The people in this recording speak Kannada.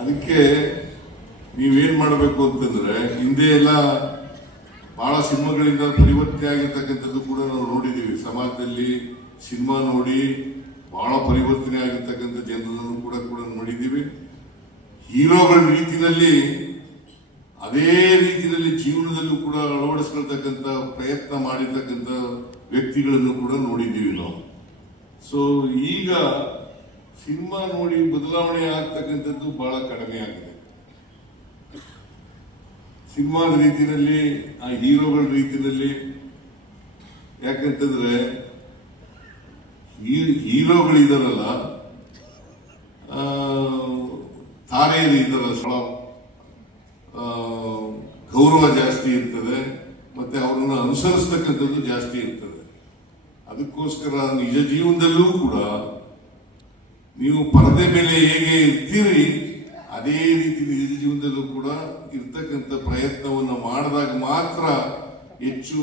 ಅದಕ್ಕೆ ನೀವೇನ್ ಮಾಡಬೇಕು ಅಂತಂದ್ರೆ, ಹಿಂದೆ ಎಲ್ಲ ಬಹಳ ಸಿನಿಮಾಗಳಿಂದ ಪರಿವರ್ತನೆ ಆಗಿರ್ತಕ್ಕಂಥದ್ದು ಕೂಡ ನಾವು ನೋಡಿದೀವಿ. ಸಮಾಜದಲ್ಲಿ ಸಿನಿಮಾ ನೋಡಿ ಬಹಳ ಪರಿವರ್ತನೆ ಆಗಿರ್ತಕ್ಕಂಥ ಜನರನ್ನು ಕೂಡ ನೋಡಿದ್ದೀವಿ. ಹೀರೋಗಳ ರೀತಿಯಲ್ಲಿ ಅದೇ ರೀತಿಯಲ್ಲಿ ಜೀವನದಲ್ಲೂ ಕೂಡ ಅಳವಡಿಸ್ಕೊಳ್ತಕ್ಕಂಥ ಪ್ರಯತ್ನ ಮಾಡಿರ್ತಕ್ಕಂಥ ವ್ಯಕ್ತಿಗಳನ್ನು ಕೂಡ ನೋಡಿದ್ದೀವಿ ನಾವು. ಸೊ ಈಗ ಸಿನಿಮಾ ನೋಡಿ ಬದಲಾವಣೆ ಆಗ್ತಕ್ಕಂಥದ್ದು ಬಹಳ ಕಡಿಮೆ ಆಗಿದೆ. ಸಿನಿಮಾದ ರೀತಿಯಲ್ಲಿ, ಆ ಹೀರೋಗಳ ರೀತಿಯಲ್ಲಿ. ಯಾಕಂತಂದ್ರೆ ಹೀರೋಗಳಿದಾರಲ್ಲ, ತಾರೆಯರು ಇದ್ದಾರಲ್ಲ, ಗೌರವ ಜಾಸ್ತಿ ಇರ್ತದೆ, ಮತ್ತೆ ಅವರನ್ನು ಅನುಸರಿಸ್ತಕ್ಕಂಥದ್ದು ಜಾಸ್ತಿ ಇರ್ತದೆ. ಅದಕ್ಕೋಸ್ಕರ ನಿಜ ಜೀವನದಲ್ಲೂ ಕೂಡ ನೀವು ಪರದೆ ಮೇಲೆ ಹೇಗೆ ಇರ್ತೀರಿ, ಅದೇ ರೀತಿ ನಿಜ ಜೀವನದಲ್ಲೂ ಕೂಡ ಇರ್ತಕ್ಕಂಥ ಪ್ರಯತ್ನವನ್ನು ಮಾಡಿದಾಗ ಮಾತ್ರ ಹೆಚ್ಚು